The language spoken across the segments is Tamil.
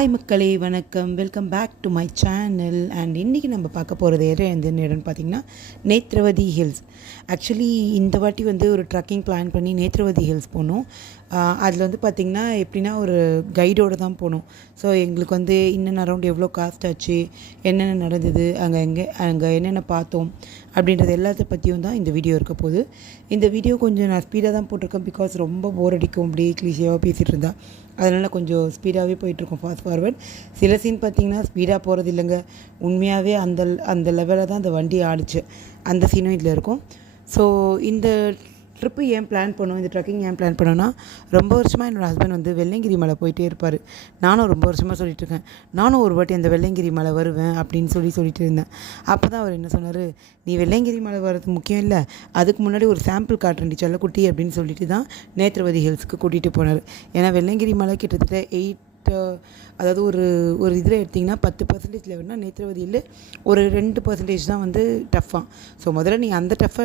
ஹாய் மக்களே, வணக்கம். Welcome back to my channel. And இன்றைக்கி நம்ம பார்க்க போகிறது எந்த இடம்னு பார்த்திங்கன்னா நேத்ரவதி ஹில்ஸ். ஆக்சுவலி இந்த வாட்டி ஒரு ட்ரக்கிங் பிளான் பண்ணி நேத்ரவதி ஹில்ஸ் போனோம். அதில் பார்த்திங்கன்னா எப்படின்னா ஒரு கைடோடு தான் போனோம். ஸோ எங்களுக்கு இன்னும் அரௌண்ட் எவ்வளோ காஸ்ட் ஆச்சு, என்னென்ன நடந்தது, அங்கே என்னென்ன பார்த்தோம் அப்படின்றது எல்லாத்த பற்றியும் தான் இந்த வீடியோ இருக்க போகுது. இந்த வீடியோ கொஞ்சம் நான் ஸ்பீடாக தான் போட்டிருக்கேன். பிகாஸ் ரொம்ப போர் அடிக்கும் அப்படி கிளிஷியாவாக பேசிகிட்டு இருந்தா. அதனால் கொஞ்சம் ஸ்பீடாகவே போயிட்டுருக்கோம், ஃபாஸ்ட் ஃபார்வர்ட். சில சீன் பார்த்திங்கன்னா ஸ்பீடாக போகிறது இல்லைங்க, உண்மையாகவே அந்த லெவலில் தான் அந்த வண்டி ஆடிச்சு. அந்த சீனும் இதில் இருக்கும். ஸோ இந்த ட்ரிப்பு ஏன் பிளான் பண்ணோம், இந்த ட்ரக்கிங் ஏன் பிளான் பண்ணோன்னா, ரொம்ப வருஷமாக என்னோடய ஹஸ்பண்ட் வெள்ளையங்கிரி மலை போயிட்டே இருப்பார். நானும் ரொம்ப வருஷமாக சொல்லிட்டுருக்கேன், நானும் ஒரு வாட்டி அந்த வெள்ளையங்கிரி மலை வருவேன் அப்படின்னு சொல்லிட்டு இருந்தேன். அப்போ தான் அவர் என்ன சொன்னார், நீ வெள்ளையங்கிரி மலை வர்றது முக்கியம் இல்லை, அதுக்கு முன்னாடி ஒரு சாம்பிள் காட்டுறேன் செல்லக்குட்டி அப்படின்னு சொல்லிட்டு தான் நேத்ரவதி ஹில்ஸ்க்கு கூட்டிகிட்டு போனார். ஏன்னா வெள்ளையங்கிரி மலை கிட்டத்தட்ட அதாவது ஒரு இதில் எடுத்திங்கன்னா 10% லெவல்னா நேத்ரவதியில் ஒரு 2% தான் டஃப்பாக. ஸோ முதல்ல நீ அந்த டஃப்பை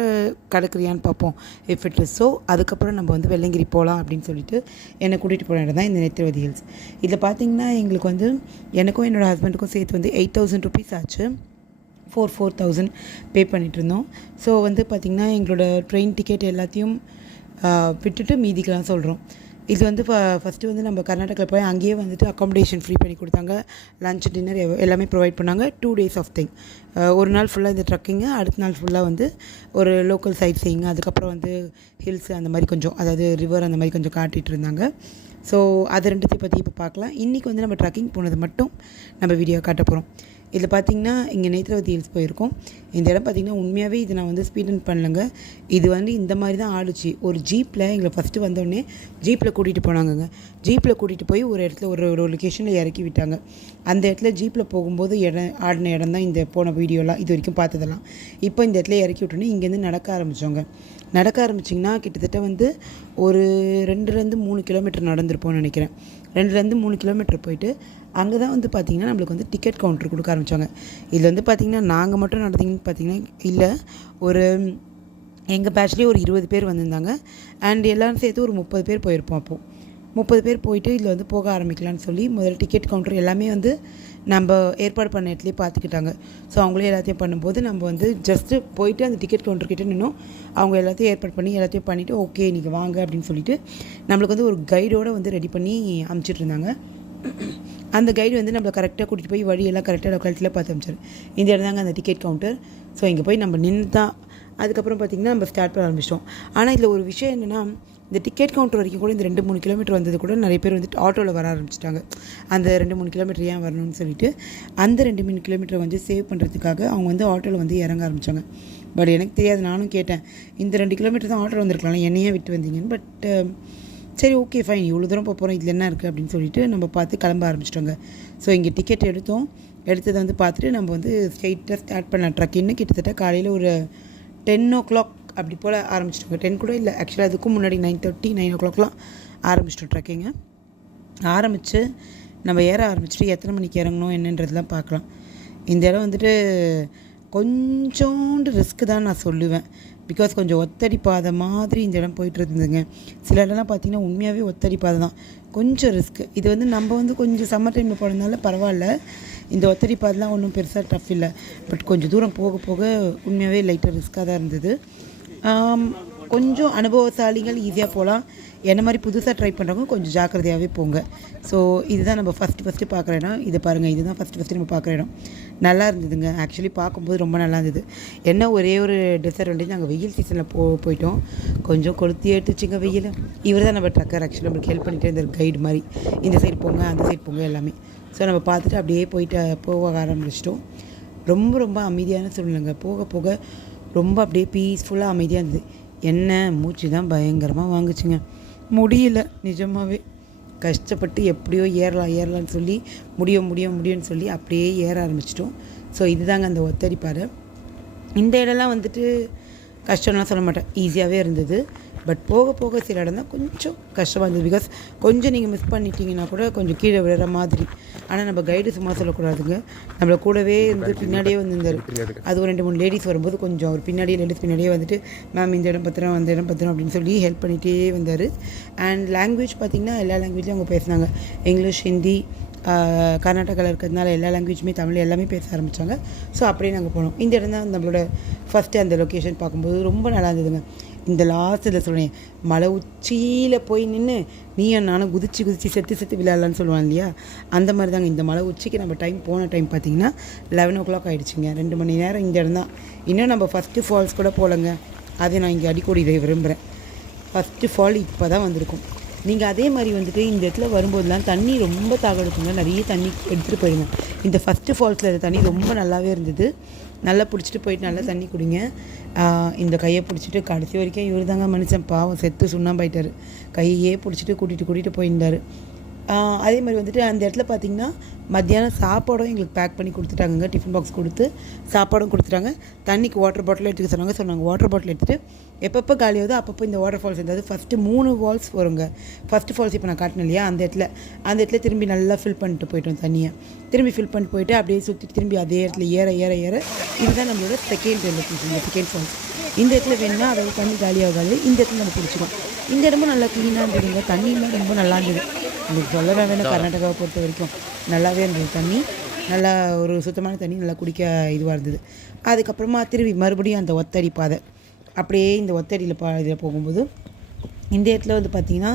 கடக்குறியான்னு பார்ப்போம். இஃப் இட் இஸ் ஸோ அதுக்கப்புறம் நம்ம வெள்ளையங்கிரி போகலாம் அப்படின்னு சொல்லிட்டு என்னை கூட்டிகிட்டு போன இடம் தான் இந்த நேத்ரவதி ஹில்ஸ். இதில் பார்த்திங்கன்னா எங்களுக்கு எனக்கும் என்னோடய ஹஸ்பண்டுக்கும் சேர்த்து 8,000 ருபீஸ் ஆச்சு. 4,000 பே பண்ணிகிட்டு இருந்தோம். ஸோ பார்த்திங்கன்னா எங்களோட ட்ரெயின் டிக்கெட் எல்லாத்தையும் விட்டுட்டு மீதிக்கெலாம் சொல்கிறோம். இது ஃபஸ்ட்டு நம்ம கர்நாடகாவில் போய் அங்கேயே அக்காமடேஷன் ஃப்ரீ பண்ணி கொடுத்தாங்க. லஞ்ச் டின்னர் எல்லாமே ப்ரொவைட் பண்ணாங்க. 2 days ஆஃப் திங். ஒரு நாள் ஃபுல்லாக இந்த ட்ரக்கிங்கு, அடுத்த நாள் ஃபுல்லாக ஒரு லோக்கல் சைட் சீயிங், அதுக்கப்புறம் ஹில்ஸு அந்த மாதிரி கொஞ்சம், அதாவது ரிவர் அந்த மாதிரி கொஞ்சம் காட்டிகிட்டு இருந்தாங்க. ஸோ அது ரெண்டுத்தையும் பற்றி இப்போ பார்க்கலாம். இன்றைக்கி நம்ம ட்ரக்கிங் போனது மட்டும் நம்ம வீடியோ காட்ட போகிறோம். இதில் பார்த்திங்கன்னா இங்கே நேத்ரவதி ஹில்ஸ் போயிருக்கோம். இந்த இடம் பார்த்திங்கன்னா உண்மையாகவே இது நான் ஸ்பீட் ரன் பண்ணலங்க. இது இந்த மாதிரி தான் ஆடுச்சு. ஒரு ஜீப்பில் எங்களை ஃபஸ்ட்டு வந்தோடனே ஜீப்பில் கூட்டிகிட்டு போனாங்கங்க. ஜீப்பில் கூட்டிகிட்டு போய் ஒரு இடத்துல ஒரு லொக்கேஷனில் இறக்கி விட்டாங்க. அந்த இடத்துல ஜீப்பில் போகும்போது ஆடின இடம் தான் இந்த போன வீடியோலாம் இது வரைக்கும் பார்த்ததெல்லாம். இப்போ இந்த இடத்துல இறக்கி விட்டோன்னே இங்கேருந்து நடக்க ஆரம்பித்தோங்க. நடக்க ஆரம்பிச்சிங்கன்னா கிட்டத்தட்ட ஒரு 2-3 கிலோமீட்டர் நடந்திருப்போம்னு நினைக்கிறேன். 2-3 கிலோமீட்டர் போயிட்டு அங்கே தான் பார்த்திங்கன்னா நம்மளுக்கு டிக்கெட் கவுண்டர் கொடுக்க ஆரம்பித்தாங்க. இதில் பார்த்திங்கன்னா நாங்கள் மட்டும் நடந்தீங்கன்னு பார்த்திங்கன்னா இல்லை, ஒரு எங்கள் பேட்ச்லேயே ஒரு 20 பேர் வந்திருந்தாங்க. அண்ட் எல்லோரும் சேர்த்து ஒரு 30 பேர் போயிருப்போம். அப்போது 30 பேர் போயிட்டு இதில் போக ஆரம்பிக்கலான்னு சொல்லி முதல்ல டிக்கெட் கவுண்டர் எல்லாமே நம்ம ஏற்பாடு பண்ண இடத்துலேயே பார்த்துக்கிட்டாங்க. ஸோ அவங்களே எல்லாத்தையும் பண்ணும்போது நம்ம ஜஸ்ட்டு போயிட்டு அந்த டிக்கெட் கவுண்டர்கிட்ட நின்னோம். அவங்க எல்லாத்தையும் ஏற்பாடு பண்ணி எல்லாத்தையும் பண்ணிவிட்டு ஓகே நீங்கள் வாங்க அப்படின்னு சொல்லிட்டு நம்மளுக்கு ஒரு கைடோடு ரெடி பண்ணி அனுப்பிச்சிட்டு இருந்தாங்க. அந்த கைடு நம்மளை கரெக்டாக கூட்டிகிட்டு போய் வழியெல்லாம் கரெக்டாக லொக்காலிட்டியில் பார்த்து அனுப்பிச்சார். இந்த இடம் தாங்க அந்த டிக்கெட் கவுண்டர். ஸோ இங்கே போய் நம்ம நின்று தான் அதுக்கப்புறம் பார்த்திங்கன்னா நம்ம ஸ்டார்ட் பண்ண ஆரம்பிச்சிட்டோம். ஆனால் இதில் ஒரு விஷயம் என்னென்னா, இந்த டிக்கெட் கவுண்டர் வரைக்கும் கூட இந்த 2-3 கிலோமீட்டர் வந்தது கூட நிறைய பேர் ஆட்டோவில் வர ஆரம்பிச்சிட்டாங்க. அந்த 2-3 கிலோமீட்டர் ஏன் வரணும்னு சொல்லிட்டு அந்த 2-3 கிலோமீட்டரை சேவ் பண்ணுறதுக்காக அவங்க ஆட்டோவில் இறங்க ஆரம்பித்தாங்க. பட் எனக்கு தெரியாது, நானும் கேட்டேன், இந்த 2 கிலோமீட்டர் தான் ஆட்டோவில் வந்திருக்கலாம், என்னையே விட்டு வந்தீங்கன்னு. பட் சரி ஓகே ஃபைன், இவ்வளோ தூரம் போகிறோம், இதில் என்ன இருக்குது அப்படின்னு சொல்லிட்டு நம்ம பார்த்து கிளம்ப ஆரம்பிச்சிட்டோங்க. ஸோ இங்கே டிக்கெட் எடுத்ததை பார்த்துட்டு நம்ம ஸ்ட்ரெயிட்டாக ஸ்டார்ட் பண்ணலாம். ட்ரக்கின்னு கிட்டத்தட்ட காலையில் ஒரு 10 o'clock அப்படி போல் ஆரம்பிச்சிட்டோங்க. 10 கூட இல்லை, ஆக்சுவலாக அதுக்கும் முன்னாடி 9:30 9 o'clockலாம் ஆரம்பிச்சிட்டோம் ட்ரக்கிங்க. ஆரம்பித்து நம்ம ஏற ஆரம்பிச்சுட்டு எத்தனை மணிக்கு இறங்கணும் என்னன்றதுலாம் பார்க்கலாம். இந்த இடம் கொஞ்சோண்டு ரிஸ்க்கு தான் நான் சொல்லுவேன். பிகாஸ் கொஞ்சம் ஒத்தடி பாதை மாதிரி இந்த இடம் போயிட்டு இருந்ததுங்க. சில இடம்லாம் பார்த்திங்கன்னா உண்மையாகவே ஒத்தடி பாதை தான், கொஞ்சம் ரிஸ்க்கு. இது நம்ம கொஞ்சம் சம்மர் டைமில் போனதுனால பரவாயில்ல, இந்த ஒத்தடி பாதைலாம் ஒன்றும் பெருசாக டஃப் இல்லை. பட் கொஞ்சம் தூரம் போக போக உண்மையாகவே லைட்டாக ரிஸ்க்காக தான் இருந்தது. கொஞ்சம் அனுபவசாலிகள் ஈஸியாக போகலாம், என்ன மாதிரி புதுசாக ட்ரை பண்ணுறவங்க கொஞ்சம் ஜாக்கிரதையாகவே போங்க. ஸோ இதுதான் நம்ம ஃபஸ்ட்டு பார்க்குற இடம். இதை பாருங்கள், இதுதான் ஃபஸ்ட்டு நம்ம பார்க்குற இடம். நல்லா இருந்ததுங்க. ஆக்சுவலி பார்க்கும்போது ரொம்ப நல்லா இருந்தது. என்ன ஒரே ஒரு டிஸ்அட்வான்டேஜ், நாங்கள் வெயில் சீசனில் போயிட்டோம், கொஞ்சம் கொளுத்தி எடுத்துச்சுங்க வெயில். இவர் தான் நம்ம ட்ரக்கர், ஆக்சுவலி நம்மளுக்கு ஹெல்ப் பண்ணிகிட்டே இருந்தார், கைடு மாதிரி. இந்த சைடு போங்க அந்த சைடு போங்க எல்லாமே. ஸோ நம்ம பார்த்துட்டு அப்படியே போக ஆரம்பிச்சிட்டோம். ரொம்ப அமைதியான சூழ்நிலைங்க. போக போக ரொம்ப அப்படியே பீஸ்ஃபுல்லாக அமைதியாக இருந்தது. என்ன மூச்சு தான் பயங்கரமாக வாங்குச்சுங்க, முடியல நிஜமாகவே. கஷ்டப்பட்டு எப்படியோ ஏறலான்னு சொல்லி முடியும்னு சொல்லி அப்படியே ஏற ஆரம்பிச்சிட்டோம். ஸோ இதுதாங்க அந்த ஒத்தடி பாறை. இந்த இடம்லாம் கஷ்டம்லாம் சொல்ல மாட்டேன், ஈஸியாகவே இருந்தது. பட் போக போக சில இடம் தான் கொஞ்சம் கஷ்டமாக இருந்தது. பிகாஸ் கொஞ்சம் நீங்கள் மிஸ் பண்ணிட்டீங்கன்னா கூட கொஞ்சம் கீழே விழுற மாதிரி. ஆனால் நம்ம கைடு சும்மா சொல்லக்கூடாதுங்க, நம்மளை கூடவே பின்னாடியே இருந்தார். அது ஒரு 2-3 லேடிஸ் வரும்போது கொஞ்சம் அவர் லேடிஸ் பின்னாடியே மேம் இந்த இடம் பத்திரம் அந்த இடம் பத்திரம் அப்படின்னு சொல்லி ஹெல்ப் பண்ணிகிட்டே வந்தார். அண்ட் லாங்குவேஜ் பார்த்திங்கன்னா எல்லா லாங்குவேஜும் அவங்க பேசினாங்க. இங்கிலீஷ், ஹிந்தி, கர்நாடகாவில் இருக்கிறதுனால எல்லா லாங்குவேஜுமே தமிழ் எல்லாமே பேச ஆரம்பித்தாங்க. ஸோ அப்படியே நாங்கள் போனோம். இந்த இடம் தான் நம்மளோட ஃபஸ்ட்டு அந்த லொக்கேஷன் பார்க்கும்போது ரொம்ப நல்லா இருந்ததுங்க. இந்த லாஸ்ட்டில் சொல்கிறேன், மலை உச்சியில் போய் நின்று நீயும் நானும் குதிச்சு செத்து விளையாடலான்னு சொல்லுவாங்க இல்லையா, அந்த மாதிரி தாங்க. இந்த மலை உச்சிக்கு நம்ம போன டைம் பார்த்திங்கன்னா 11 o'clock ஆகிடுச்சிங்க. 2 மணி நேரம் இந்த இடம் தான். இன்னும் நம்ம ஃபஸ்ட்டு ஃபால்ஸ் கூட போகலங்க. அதை நான் இங்கே அடிக்கடி இதை விரும்புகிறேன். ஃபஸ்ட்டு ஃபால் இப்போ தான் வந்திருக்கும். நீங்கள் அதே மாதிரி வந்துட்டு இந்த இடத்துல வரும்போதெல்லாம் தண்ணி ரொம்ப தாக எடுக்குங்க. நிறைய தண்ணி எடுத்துகிட்டு போயிடுங்க. இந்த ஃபஸ்ட்டு ஃபால்ஸில் இருந்த தண்ணி ரொம்ப நல்லாவே இருந்தது. நல்லா பிடிச்சிட்டு போயிட்டு நல்லா தண்ணி குடிங்க. இந்த கையை பிடிச்சிட்டு கடைசி வரைக்கும் இவர் தாங்க மனுஷன், பாவம் செத்து சுண்ணாம்பாயிட்டார். கையே பிடிச்சிட்டு கூட்டிகிட்டு போயிருந்தார். அதே மாதிரி வந்துட்டு அந்த இடத்துல பார்த்திங்கன்னா மத்தியானம் சாப்பாடும் எங்களுக்கு பேக் பண்ணி கொடுத்துட்டாங்க. டிஃபன் பாக்ஸ் கொடுத்து சாப்பாடும் கொடுத்துட்டாங்க. தண்ணிக்கு வாட்டர் பாட்டில் எடுத்துக்க சொன்னாங்க. வாட்டர் பாட்டில் எடுத்துகிட்டு எப்பப்போ காலியாகுதோ அப்பப்போ இந்த வாட்டர் ஃபால்ஸ் இருந்தாது. ஃபஸ்ட்டு 3 ஃபால்ஸ் வருங்க. ஃபஸ்ட்டு ஃபால்ஸ் இப்போ நான் காட்டினேன் இல்லையா, அந்த இடத்துல திரும்பி நல்லா ஃபில் பண்ணிட்டு போயிட்டோம். தண்ணியை திரும்பி ஃபில் பண்ணிட்டு போயிட்டு அப்படியே சுற்றிட்டு திரும்பி அதே இடத்துல ஏற இதுதான் நம்மளோட செகண்ட் ஃபால்ஸ். இந்த இடத்துல வேணும்னா அதாவது தண்ணி காலியாகாது. இந்த இடத்துல நம்ம பிடிச்சிடும். இந்த இடமும் நல்லா க்ளீனாக இருந்ததுங்க. தண்ணியுமே ரொம்ப நல்லா இருந்தது. உங்களுக்கு சொல்லவே வேணும், கர்நாடகாவை பொறுத்த வரைக்கும் நல்லாவே இருந்தது. தண்ணி நல்லா ஒரு சுத்தமான தண்ணி, நல்லா குடிக்க இதுவாக இருந்தது. அதுக்கப்புறமா திரும்பி மறுபடியும் அந்த ஒத்தடி பாதை, அப்படியே இந்த ஒத்தடியில் இதில் போகும்போது இந்த இடத்துல வந்து பார்த்திங்கன்னா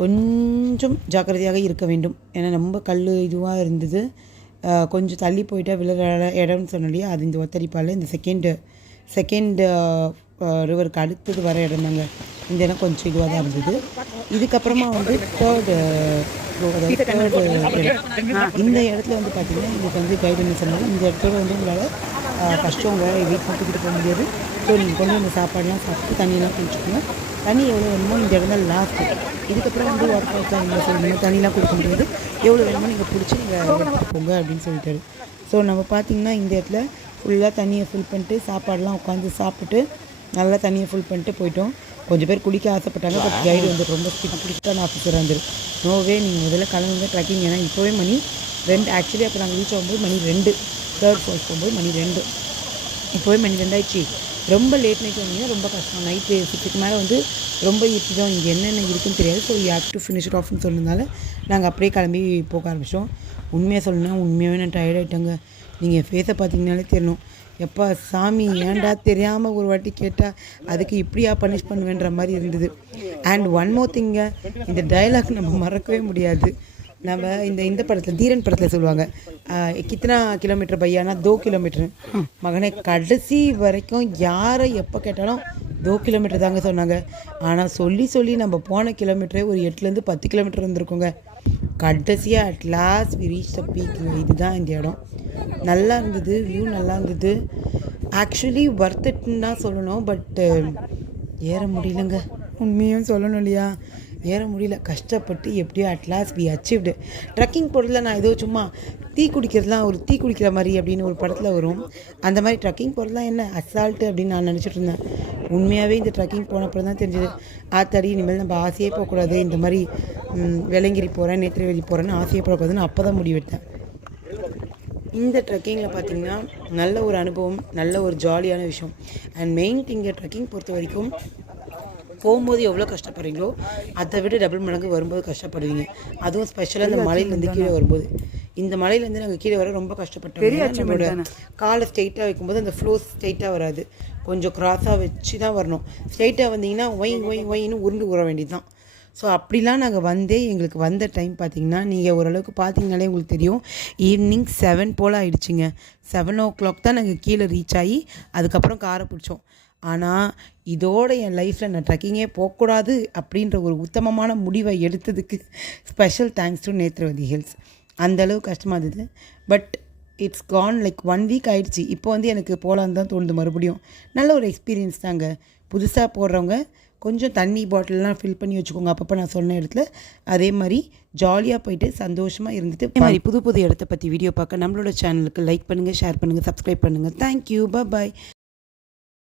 கொஞ்சம் ஜாக்கிரதையாக இருக்க வேண்டும். ஏன்னா ரொம்ப கல் இதுவாக இருந்தது. கொஞ்சம் தள்ளி போயிட்டால் விழுற இடம்னு சொன்னோம் இல்லையா, அது இந்த ஒத்தடிப்பால் இந்த செகண்ட் ரிவருக்கு அடுத்தது வர இடம் தாங்க. இந்த இடம் கொஞ்சம் இதுவாக தான் இருந்தது. இதுக்கப்புறமா வந்து தேர்டு இடம். இந்த இடத்துல வந்து பார்த்திங்கன்னா இதுக்கு வந்து கைடுன்னு சொன்னாங்க, இந்த இடத்துல வந்து உங்களால் கஷ்டம் உங்களால் வெயிட் பண்ணிக்கிட்டு போக முடியாது. ஸோ நீங்கள் கொண்டு வந்து சாப்பாடுலாம் சாப்பிட்டு தண்ணியெலாம் குடிச்சுக்கோங்க. தண்ணி எவ்வளோ வேணுமோ இந்த இடம் தான் லாஸ்ட்டு. இதுக்கப்புறம் வந்து வாட்டர் ஃபால்ஸ்லாம் நீங்கள் சொல்லணும், தண்ணிலாம் கொடுக்க முடியாது. எவ்வளோ வேணுமோ நீங்கள் பிடிச்சி நீங்கள் எடுத்துகிட்டு போங்க அப்படின்னு சொல்லிட்டாரு. ஸோ நம்ம பார்த்திங்கன்னா இந்த இடத்துல ஃபுல்லாக தண்ணியை ஃபில் பண்ணிட்டு சாப்பாடெலாம் உட்காந்து சாப்பிட்டு நல்லா தண்ணியை ஃபுல் பண்ணிட்டு போயிட்டோம். கொஞ்சம் பேர் குளிக்க ஆசைப்பட்டாங்க. பட் கைடு வந்து ரொம்ப ஸ்ட்ரிக்டான ஆஃபீஸராக இருந்தது. நோவே நீங்கள் முதல்ல கிளம்புங்க ட்ரெக்கிங். ஏன்னா இப்போவே மணி 2. ஆக்சுவலி அப்போ நாங்கள் ரீச் ஆகும்போது மணி 2. தேர்ட் ஃபால்ஸ் போகும்போது மணி 2. இப்போவே மணி 2 ஆயிடுச்சு. ரொம்ப லேட் நைட் வந்தீங்கன்னா ரொம்ப கஷ்டம். நைட்டு 6க்கு மேலே வந்து ரொம்ப இருட்டிடும். இங்கே என்னென்ன இருக்குன்னு தெரியாது. So you have to finish it ஆஃப்னு சொன்னதுனால நாங்கள் அப்படியே கிளம்பி போக ஆரம்பித்தோம். உண்மையாக சொல்லணும்னா உண்மையாகவே நான் டயர்டாயிட்டேங்க. நீங்கள் ஃபேஸை பார்த்தீங்கனாலே தெரியணும். எப்போ சாமி ஏன்டா தெரியாமல் ஒரு வாட்டி கேட்டால் அதுக்கு இப்படியா பனிஷ் பண்ணுவேன்ற மாதிரி இருந்தது. அண்ட் ஒன் மோர் திங்க, இந்த டைலாக் நம்ம மறக்கவே முடியாது. நம்ம இந்த படத்தில் தீரன் படத்தில் சொல்லுவாங்க, கித்தனா கிலோமீட்டர் பையானா 2 கிலோமீட்டர். மகனே கடைசி வரைக்கும் யாரை எப்போ கேட்டாலும் 2 கிலோமீட்டர் தாங்க சொன்னாங்க. ஆனால் சொல்லி நம்ம போன கிலோமீட்டரே ஒரு 8லேருந்து 10 கிலோமீட்டர் இருந்திருக்கோங்க. கடைசியாக at last we reach the peak. இதுதான் இந்த இடம். நல்லா இருந்தது, வியூ நல்லா இருந்தது. ஆக்சுவலி ஒர்த் இட்னு தான் சொல்லணும். பட் ஏற முடியலங்க. உண்மையும் சொல்லணும் இல்லையா, ஏற முடியல. கஷ்டப்பட்டு எப்படியோ அட்லாஸ்ட் வி அச்சீவ்டு. ட்ரக்கிங் போகிறதுல நான் ஏதோ சும்மா டீ குடிக்கிற மாதிரி அப்படின்னு ஒரு படத்தில் வரும். அந்த மாதிரி ட்ரக்கிங் போகிறதுலாம் என்ன அசால்ட்டு அப்படின்னு நான் நினச்சிட்டு இருந்தேன். உண்மையாகவே இந்த ட்ரக்கிங் போனப்பறம் தான் தெரிஞ்சது, ஆத்தாடி இனிமேல் நம்ம ஆசையே போகக்கூடாது. இந்த மாதிரி வெள்ளங்கிரி போகிறேன், நேத்திரவேலி போகிறேன்னு ஆசையே போகக்கூடாதுன்னு அப்போ தான் முடிவெடுத்தேன். இந்த ட்ரெக்கிங்கில் பார்த்திங்கன்னா நல்ல ஒரு அனுபவம், நல்ல ஒரு ஜாலியான விஷயம். அண்ட் மெயின் திங்கை ட்ரெக்கிங் பொறுத்த வரைக்கும் போகும்போது எவ்வளோ கஷ்டப்படுறீங்களோ அதை விட டபுள் மடங்கு வரும்போது கஷ்டப்படுவீங்க. அதுவும் ஸ்பெஷலாக இந்த மலையிலேருந்து கீழே வரும்போது. இந்த மலையிலேருந்து நாங்கள் கீழே வர ரொம்ப கஷ்டப்பட்டோம். நம்மளோட காலை ஸ்ட்ரெயிட்டாக வைக்கும்போது அந்த ஃப்ளோ ஸ்ட்ரெயிட்டாக வராது, கொஞ்சம் க்ராஸாக வச்சு தான் வரணும். ஸ்ட்ரெயிட்டாக வந்தீங்கன்னா ஒயின்னு உருண்டு உற வேண்டியது தான். ஸோ அப்படிலாம் நாங்கள் எங்களுக்கு வந்த டைம் பார்த்திங்கன்னா நீங்கள் ஓரளவுக்கு பார்த்தீங்கனாலே உங்களுக்கு தெரியும். ஈவினிங் 7 போல் ஆகிடுச்சிங்க. 7 o'clock தான் நாங்கள் கீழே ரீச் ஆகி அதுக்கப்புறம் காரை பிடிச்சோம். ஆனால் இதோட என் லைஃப்பில் நான் ட்ரெக்கிங்கே போகக்கூடாது அப்படின்ற ஒரு உத்தமமான முடிவை எடுத்ததுக்கு special thanks to Netravati hills. அந்தளவு கஷ்டமாக இருந்தது. But it's gone like 1 week ஆகிடுச்சி. இப்போ வந்து எனக்கு போகலான்னு தான் தோணுது மறுபடியும். நல்ல ஒரு எக்ஸ்பீரியன்ஸ் தாங்க. புதுசாக போடுறவங்க கொஞ்சம் தண்ணி பாட்டிலெலாம் ஃபில் பண்ணி வச்சுக்கோங்க அப்பப்போ நான் சொன்ன இடத்துல. அதே மாதிரி ஜாலியாக போயிட்டு சந்தோஷமாக இருந்துட்டு அதே மாதிரி புது இடத்த பற்றி வீடியோ பார்க்க நம்மளோட சேனலுக்கு லைக் பண்ணுங்கள், ஷேர் பண்ணுங்கள், சப்ஸ்கிரைப் பண்ணுங்கள். தேங்க்யூ, பாய்.